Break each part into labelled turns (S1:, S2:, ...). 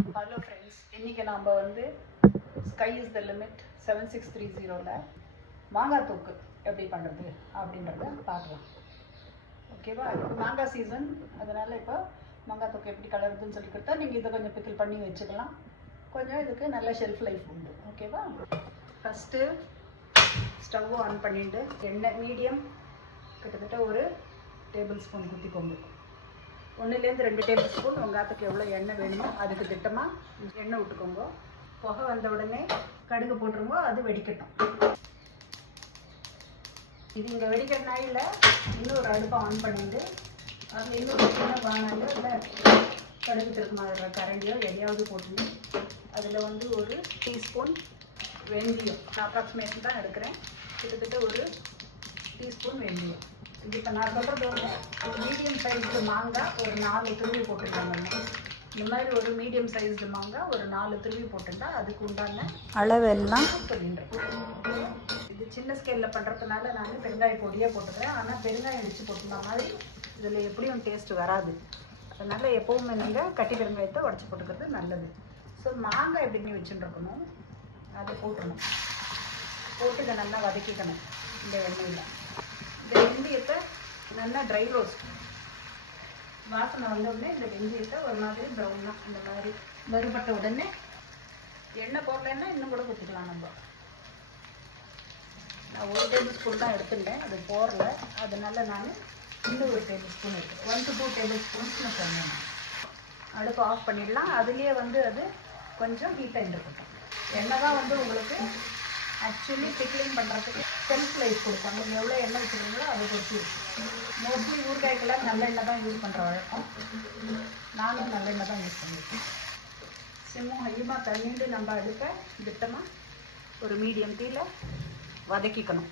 S1: Hello friends இன்றைக்கி நாம் வந்து sky is the limit seven six three ஜீரோவில் மாங்காய் தூக்கு எப்படி பண்ணுறது அப்படின்றத பார்க்கலாம். ஓகேவா இப்போ மாங்காய் சீசன் அதனால் இப்போ மாங்காய் தூக்கு எப்படி கலருதுன்னு சொல்லி கொடுத்தா நீங்கள் இதை கொஞ்சம் பிக்கிள் பண்ணி வச்சுக்கலாம். கொஞ்சம் இதுக்கு நல்ல ஷெல்ஃப் லைஃப் உண்டு. ஓகேவா ஃபஸ்ட்டு ஸ்டவ் ஆன் பண்ணிட்டு எண்ணெய் மீடியம் கிட்டத்தட்ட ஒரு டேபிள் ஸ்பூன் ஊற்றிக்கோங்க ஒன்றுலேருந்து ரெண்டு டேபிள் ஸ்பூன் உங்கள் ஆத்துக்கு எவ்வளோ எண்ணெய் வேணுமோ அதுக்கு திட்டமாக எண்ணெய் விட்டுக்கோங்க. புகை வந்த உடனே கடுகு போட்டுருங்க அது வெடிக்கட்டும். இது இங்கே வெடிக்கிற நாயில் இன்னொரு அடுப்பை ஆன் பண்ணிட்டு அதில் இன்னொரு சின்ன வானாலோ இல்லை கடுகு மாதிரி கரண்டியோ எதையாவது போட்டு அதில் வந்து ஒரு டீஸ்பூன் வெந்தயம். அப்ராக்சிமேஷன் தான் எடுக்கிறேன். கிட்டத்தட்ட ஒரு டீஸ்பூன் வெந்தயம். இப்போ நான் சொல்கிறது ஒரு மீடியம் சைஸ்டு மாங்காய் ஒரு நாலு துருவி போட்டுருக்காங்க. இந்த மாதிரி ஒரு மீடியம் சைஸ்டு மாங்காய் ஒரு நாலு துருவி போட்டுட்டா அதுக்கு உண்டான அளவெல்லாம்? இது சின்ன ஸ்கேலில் பண்ணுறதுனால நான் பெருங்காய பொடியாக போட்டுக்கிறேன். ஆனால் பெருங்காயம் இடித்து போட்டுருந்த மாதிரி இதில் எப்படியும் டேஸ்ட் வராது. அதனால் எப்போவுமே நீங்கள் கட்டி பெருங்காயத்தை உடச்சி போட்டுக்கிறது நல்லது. ஸோ மாங்காய் எப்படின்னு வச்சுட்டுருக்கணும் அதை போட்டுடணும் போட்டு இதை நல்லா வதக்கிக்கணும். இந்த எண்ணெயில். இந்த வெந்தயத்தை நல்லா ட்ரை ரோஸ்ட் வாசனை வந்த உடனே இந்த வெந்தயத்தை ஒரு மாதிரி ப்ரௌனாக இந்த மாதிரி வறுபட்ட உடனே எண்ணெய் போடலைன்னா இன்னும் கூட ஊற்றிக்கலாம் நம்ம. நான் ஒரு டேபிள் ஸ்பூன் தான் எடுத்துட்டேன் அது போடல. அதனால நான் இன்னும் ஒரு டேபிள் ஸ்பூன் எடுத்து ஒன் டு டூ டேபிள் ஸ்பூன்ஸ்னு சொன்னேன். அடுப்பு ஆஃப் பண்ணிடலாம். அதுலேயே வந்து அது கொஞ்சம் ஹீட்டாக இருக்கட்டும் எண்ணெய் தான் வந்து உங்களுக்கு ஆக்சுவலி பிக்லிங் பண்ணுறதுக்கு செல்ஃப் லைஃப் கொடுக்கும் எவ்வளோ எண்ணெய் வச்சுருக்கீங்களோ அதை பொறுத்து மோஸ்ட்லி ஊறுகாய்க்கெல்லாம் நல்லெண்ணெய் தான் யூஸ் பண்ணுற வழக்கம். நானும் நல்லெண்ணெய் தான் யூஸ் பண்ணியிருக்கேன் சிம்மம் அதிகமாக தண்ணிட்டு நம்ம அடுப்பை திட்டமாக ஒரு மீடியம் டீயில் வதக்கிக்கணும்.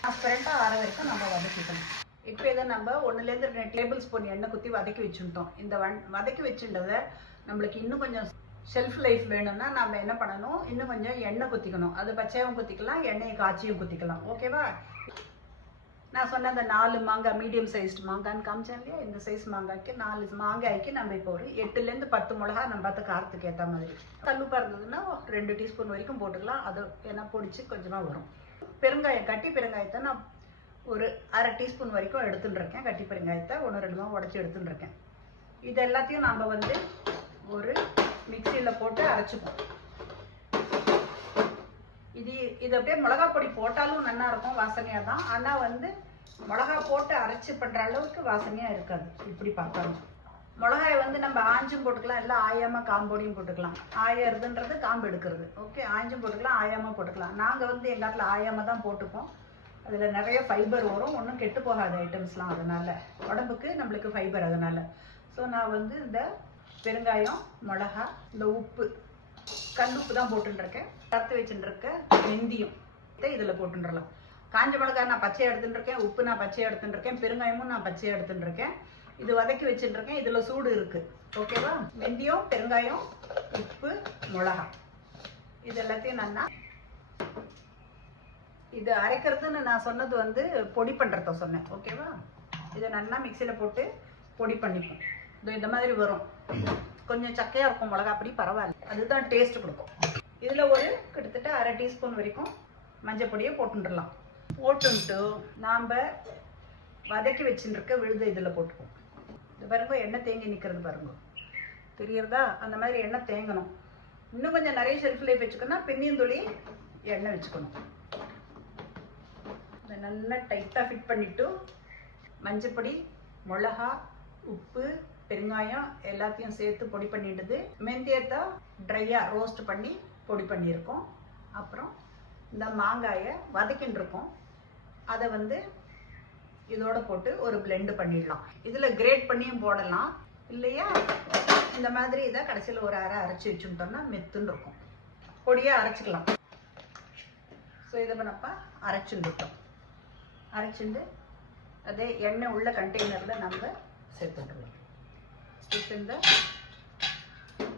S1: டிரான்ஸ்பரண்ட்டாக ஆற வரைக்கும் நம்ம வதக்கிக்கணும். இப்போ இதை நம்ம ஒன்றுலேருந்து ரெண்டு டேபிள் ஸ்பூன் எண்ணெய் குத்தி வதக்கி வச்சுட்டோம். இந்த வதக்கி வச்சுட்டதை நம்மளுக்கு இன்னும் கொஞ்சம் ஷெல்ஃப் லைஃப் வேணும்னா நம்ம என்ன பண்ணணும்? இன்னும் கொஞ்சம் எண்ணெய் குத்திக்கணும். அது பச்சையாகவும் குத்திக்கலாம் எண்ணெயை காய்ச்சியும் குத்திக்கலாம். ஓகேவா நான் சொன்ன அந்த நாலு மாங்காய் மீடியம் சைஸ்டு மாங்கான்னு காமிச்சேன் இல்லையா? இந்த சைஸ் மாங்காய்க்கு நாலு மாங்காய்க்கு நம்ம இப்போ ஒரு எட்டுலேருந்து பத்து மிளகா நம்ம பார்த்து காரத்துக்கு ஏற்ற மாதிரி. கல்லுப்பாக இருந்ததுன்னா ரெண்டு டீஸ்பூன் வரைக்கும் போட்டுக்கலாம். அது ஏன்னா பொடிச்சு கொஞ்சமாக வரும். பெருங்காயம் கட்டி பெருங்காயத்தை நான் ஒரு அரை டீஸ்பூன் வரைக்கும் எடுத்துட்டுருக்கேன். கட்டி பெருங்காயத்தை ஒன்று ரெண்டு உடச்சி எடுத்துன்னு இருக்கேன் இது எல்லாத்தையும் நாம் வந்து ஒரு மிக்சியில் போட்டு அரைச்சிப்போம். இது இது அப்படியே மிளகா பொடி போட்டாலும் நல்லா இருக்கும் வாசனையாக தான். ஆனால் வந்து மிளகா போட்டு அரைச்சி பண்ணுற அளவுக்கு வாசனையாக இருக்காது. இப்படி பார்த்தாலும். மிளகாயை வந்து நம்ம ஆஞ்சும் போட்டுக்கலாம் இல்லை ஆயாமல் காம்போடியும் போட்டுக்கலாம். ஆயறதுன்றது காம்பு எடுக்கிறது. ஓகே ஆஞ்சும் போட்டுக்கலாம் ஆயாமல் போட்டுக்கலாம். நாங்கள் வந்து எங்கள் காட்டில் ஆயாமல் தான் போட்டுப்போம். அதில் நிறைய ஃபைபர் வரும். ஒன்றும் கெட்டு போகாத ஐட்டம்ஸ்லாம் அதனால். உடம்புக்கு நம்மளுக்கு ஃபைபர் அதனால். ஸோ நான் வந்து இந்த பெருங்காயம் மிளகா இந்த உப்பு. கல் உப்பு தான் போட்டுருக்கேன் கறுத்து வச்சுருக்க வெந்தியம் இதில் போட்டுடலாம் காஞ்ச மிளகாய் நான் பச்சையாக எடுத்துட்டுருக்கேன் உப்பு நான் பச்சையாக எடுத்துட்டுருக்கேன் பெருங்காயமும் நான் பச்சையாக எடுத்துட்டுருக்கேன் இது வதக்கி வச்சுட்டுருக்கேன் இதில் சூடு இருக்குது ஓகேவா? வெந்தயம் பெருங்காயம் உப்பு மிளகா. இது எல்லாத்தையும் நான் இது அரைக்கிறதுன்னு நான் சொன்னது வந்து பொடி பண்ணுறத சொன்னேன். ஓகேவா? இதை நல்லா மிக்சியில் போட்டு பொடி பண்ணிப்போம். இந்த மாதிரி வரும். கொஞ்சம் சக்கையாக இருக்கும் மிளகா அப்படி பரவாயில்ல. அதுதான் டேஸ்ட் கொடுக்கும். இதில் ஒரு கிட்டத்தட்ட அரை டீஸ்பூன் வரைக்கும் மஞ்சள் பொடியை போட்டுடலாம் போட்டுன்ட்டு நாம் வதக்கி வச்சுருக்க விழுது இதில் போட்டுப்போம் இது பாருங்க எண்ணெய் தேங்கி நிற்கிறது பாருங்க. தெரியறதா? அந்த மாதிரி எண்ணெய் தேங்கணும். இன்னும் கொஞ்சம் நிறைய ஷெல்ஃப் லைஃப் வச்சுக்கணும்னா பெண்ணியந்தொழி எண்ணெய் வச்சுக்கணும். அதை நல்லா டைட்டாக ஃபிட் பண்ணிவிட்டு மஞ்சப்பொடி மிளகா உப்பு பெருங்காயம் எல்லாத்தையும் சேர்த்து பொடி பண்ணிடுது. மெந்தியத்தை ட்ரையாக ரோஸ்ட் பண்ணி பொடி பண்ணியிருக்கோம். அப்புறம் இந்த மாங்காயை வதக்கின்னு இருக்கோம் அதை வந்து இதோட போட்டு ஒரு பிளெண்டு பண்ணிடலாம். இதில் கிரேட் பண்ணியும் போடலாம். இல்லையா? இந்த மாதிரி இதை கடைசியில் ஒரு அரை அரைச்சி வச்சுட்டோம்னா மெத்துன்னு இருக்கும். பொடியாக அரைச்சிக்கலாம். ஸோ இதை பண்ணப்பா அரைச்சுட்டுட்டோம். அரைச்சிண்டு அதே எண்ணெய் உள்ள கண்டெய்னரில் நம்ம சேர்த்துட்டுருவோம் இப்போ இந்த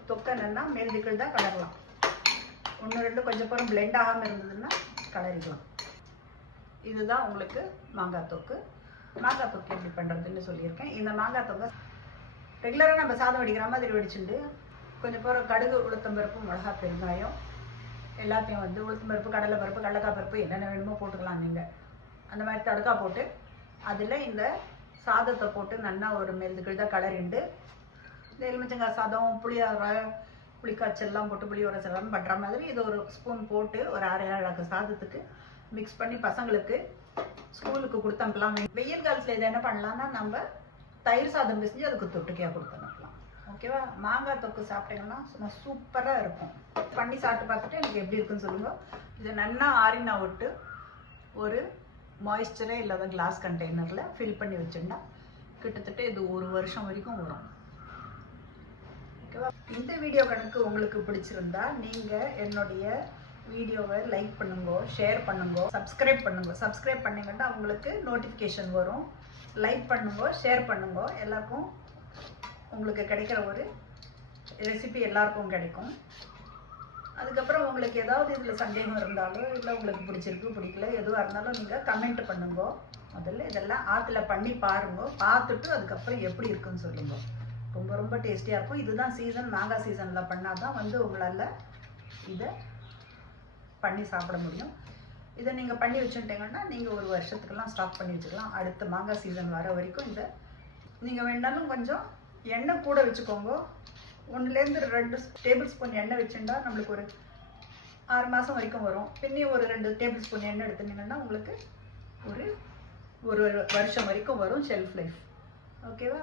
S1: தொக்கை நல்லா மெல்லுக்கள் தான் கலரலாம். ஒன்று ரெண்டு கொஞ்சம் புறம் பிளெண்ட் ஆகாமல் இருந்ததுன்னா கலரிக்கலாம். இதுதான் உங்களுக்கு மாங்காய் தொக்கு. மாங்காய் தொக்கு எப்படி பண்ணுறதுன்னு சொல்லியிருக்கேன். இந்த மாங்காய் தொக்கை ரெகுலராக நம்ம சாதம் வடிக்கிற மாதிரி வடிச்சுண்டு கொஞ்சம் போகிற கடுகு உளுத்தம்பருப்பு மிளகா பெருங்காயம் எல்லாத்தையும் வந்து உளுத்தம்பருப்பு கடலை பருப்பு கடலக்காய் பருப்பு என்னென்ன வேணுமோ போட்டுக்கலாம் நீங்கள் அந்த மாதிரி தடுக்கா போட்டு அதில் இந்த சாதத்தை போட்டு நல்லா ஒரு மெல்து கிழத கலரிண்டு இந்த எலுமிச்சங்காய் சாதம் புளியோரை புளிக்காய்ச்சல்லாம் போட்டு புளியோர செல்லாம் பண்ணுற மாதிரி இது ஒரு ஸ்பூன் போட்டு ஒரு அரை அழகு சாதத்துக்கு மிக்ஸ் பண்ணி பசங்களுக்கு ஸ்கூலுக்கு கொடுத்தனுப்பலாம் வெயில் காலத்தில் இதை என்ன பண்ணலாம்னா நம்ம தயிர் சாதம் பிசைஞ்சு அதுக்கு தொட்டுக்கையாக கொடுத்தனுப்பலாம் ஓகேவா மாங்காய் தொக்கு சாப்பிட்டீங்கன்னா சும்மா சூப்பராக இருக்கும். பண்ணி சாப்பிட்டு பார்த்துட்டு எனக்கு எப்படி இருக்குன்னு சொல்லுங்கள் இது நல்லா ஆறினா விட்டு ஒரு மாய்ஸ்சரே இல்லாத கிளாஸ் கண்டெய்னரில் ஃபில் பண்ணி வச்சுருந்தா கிட்டத்தட்ட இது ஒரு வருஷம் வரைக்கும் வரும். ஓகேவா? இந்த வீடியோ கணக்கு உங்களுக்கு பிடிச்சிருந்தா நீங்கள் என்னுடைய வீடியோவை லைக் பண்ணுங்க ஷேர் பண்ணுங்க சப்ஸ்கிரைப் பண்ணுங்க. சப்ஸ்கிரைப் பண்ணீங்கன்னா உங்களுக்கு நோட்டிஃபிகேஷன் வரும். லைக் பண்ணுங்க ஷேர் பண்ணுங்க. எல்லாருக்கும் உங்களுக்கு கிடைக்கிற ஒரு ரெசிபி எல்லாருக்கும் கிடைக்கும். அதுக்கப்புறம் உங்களுக்கு ஏதாவது இதில் சந்தேகம் இருந்தாலும் இல்லை உங்களுக்கு பிடிச்சிருக்கு பிடிக்கல எதுவாக இருந்தாலும் நீங்கள் கமெண்ட் பண்ணுங்க. முதல்ல இதெல்லாம் ஆற்றுல பண்ணி பாருங்க. பார்த்துட்டு அதுக்கப்புறம் எப்படி இருக்குன்னு சொல்லுங்க. ரொம்ப ரொம்ப டேஸ்டியாக இருக்கும். இதுதான் சீசன் மாங்காய் சீசனில் பண்ணால் தான் வந்து உங்களால் இதை பண்ணி சாப்பிட முடியும். இதை நீங்கள் பண்ணி வச்சுட்டீங்கன்னா நீங்கள் ஒரு வருஷத்துக்கெல்லாம் ஸ்டாக் பண்ணி வச்சுக்கலாம். அடுத்த மாங்காய் சீசன் வர வரைக்கும் இதை நீங்கள் வேணாலும் கொஞ்சம் எண்ணெய் கூட வச்சுக்கோங்க. ஒன்றுலேருந்து ரெண்டு டேபிள் ஸ்பூன் எண்ணெய் வச்சுருந்தா நம்மளுக்கு ஒரு ஆறு மாதம் வரைக்கும் வரும். பின்னையும் ஒரு ரெண்டு டேபிள் ஸ்பூன் எண்ணெய் எடுத்துனீங்கன்னா உங்களுக்கு ஒரு ஒரு வருஷம் வரைக்கும் வரும் ஷெல்ஃப் லைஃப் ஓகேவா